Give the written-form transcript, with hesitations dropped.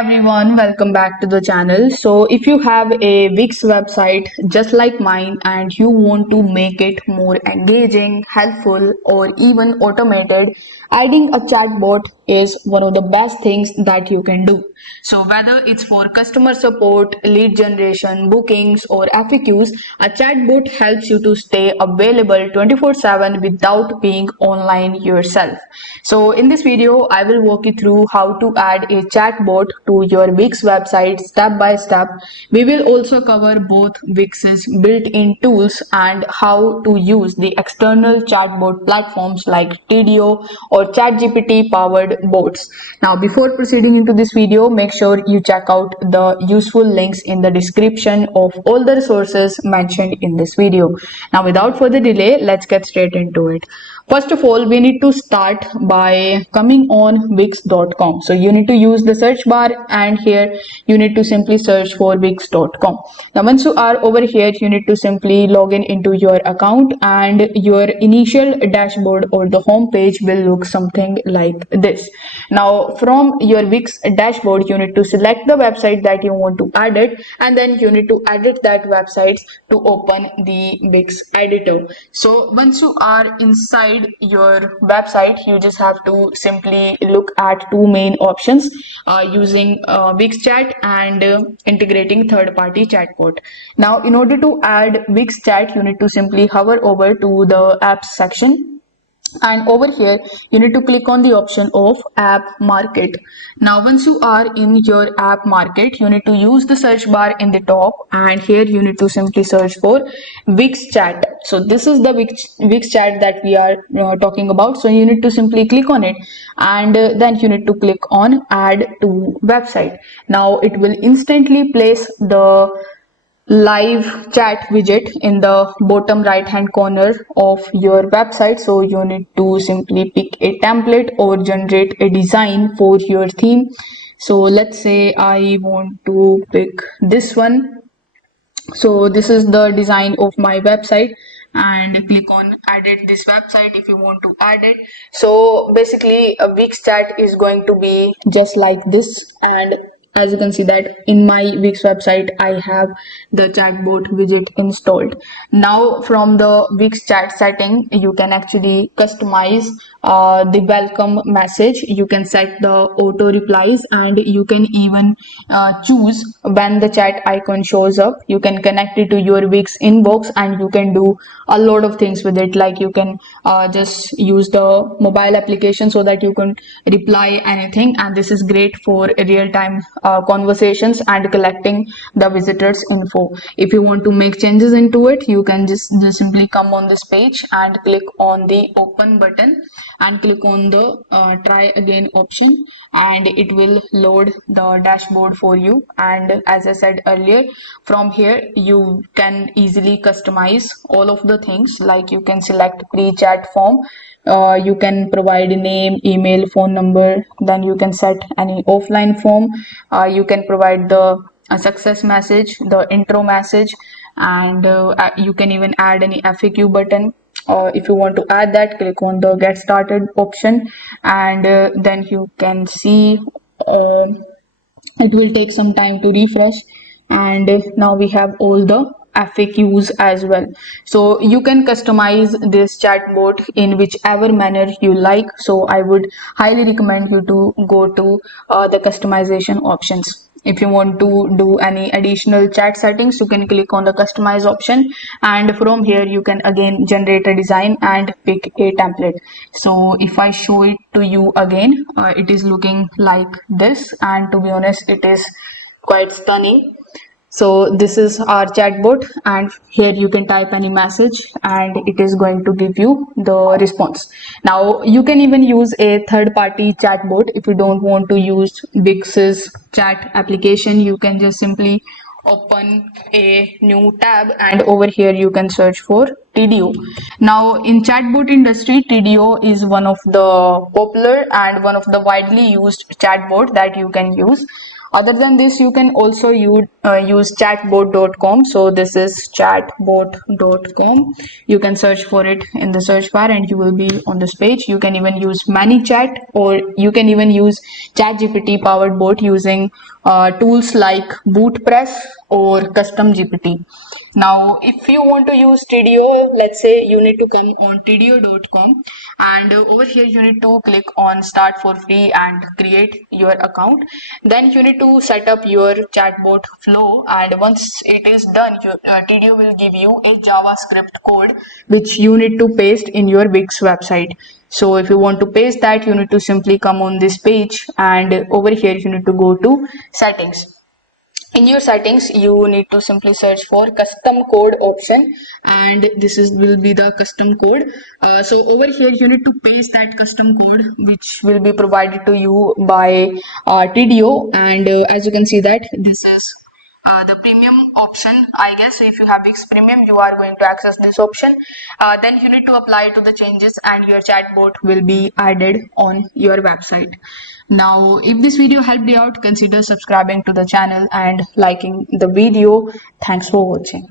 everyone, welcome back to the channel. So if you have a Wix website just like mine and you want to make it more engaging, helpful or even automated, adding a chatbot is one of the best things that you can do. So whether it's for customer support, lead generation, bookings or FAQs, a chatbot helps you to stay available 24/7 without being online yourself. So in this video, I will walk you through how to add a chatbot to your Wix website step by step. We will also cover both Wix's built-in tools and how to use the external chatbot platforms like TDO or ChatGPT powered bots. Now, before proceeding into this video, make sure you check out the useful links in the description of all the resources mentioned in this video. Now, without further delay, let's get straight into it. First of all, we need to start by coming on wix.com. So you need to use the search bar and here you need to simply search for wix.com. Now once you are over here, you need to simply log in into your account and your initial dashboard or the home page will look something like this. Now from your Wix dashboard, you need to select the website that you want to add it and then you need to edit that website to open the Wix editor. So once you are inside your website, you just have to simply look at two main options using Wix chat and integrating third-party chatbot. Now in order to add Wix chat, you need to simply hover over to the apps section and over here you need to click on the option of app market. Now once you are in your app market, you need to use the search bar in the top and here you need to simply search for Wix chat. So this is the Wix chat that we are talking about. So you need to simply click on it and then you need to click on add to website. Now it will instantly place the live chat widget in the bottom right hand corner of your website. So you need to simply pick a template or generate a design for your theme. So let's say I want to pick this one. So this is the design of my website and click on edit this website if you want to add it. So basically a Wix chat is going to be just like this, and as you can see that in my Wix website I have the chatbot widget installed. Now from the Wix chat setting you can actually customize the welcome message. You can set the auto replies and you can even choose when the chat icon shows up. You can connect it to your Wix inbox and you can do a lot of things with it, like you can just use the mobile application so that you can reply anything, and this is great for real-time conversations and collecting the visitors info. If you want to make changes into it, you can just simply come on this page and click on the open button and click on the try again option and it will load the dashboard for you. And as I said earlier, from here you can easily customize all of the things, like you can select pre-chat form, you can provide a name, email, phone number, then you can set any offline form, you can provide the success message, the intro message, and you can even add any FAQ button. If you want to add that, click on the get started option and then you can see it will take some time to refresh, and now we have all the FAQs as well. So you can customize this chatbot in whichever manner you like. So I would highly recommend you to go to the customization options. If you want to do any additional chat settings, you can click on the customize option and from here you can again generate a design and pick a template. So if I show it to you again, it is looking like this, and to be honest it is quite stunning. So this is our chatbot and here you can type any message and it is going to give you the response. Now you can even use a third-party chatbot. If you don't want to use Wix's chat application, you can just simply open a new tab and over here you can search for TDO. Now in chatbot industry, TDO is one of the popular and one of the widely used chatbot that you can use. Other than this, you can also use chatbot.com. So this is chatbot.com. You can search for it in the search bar and you will be on this page. You can even use ManyChat, or you can even use ChatGPT powered bot using tools like BootPress or Custom GPT. Now, if you want to use Tidio, let's say you need to come on Tidio.com, and over here you need to click on start for free and create your account. Then you need to set up your chatbot flow, and once it is done, Tidio will give you a JavaScript code which you need to paste in your Wix website. So if you want to paste that, you need to simply come on this page, and over here you need to go to settings. In your settings, you need to simply search for custom code option, and this is will be the custom code. So over here you need to paste that custom code which will be provided to you by TDO, and as you can see that this is the premium option, I guess. So if you have Wix Premium, you are going to access this option. Then you need to apply to the changes and your chatbot will be added on your website. Now, if this video helped you out, consider subscribing to the channel and liking the video. Thanks for watching.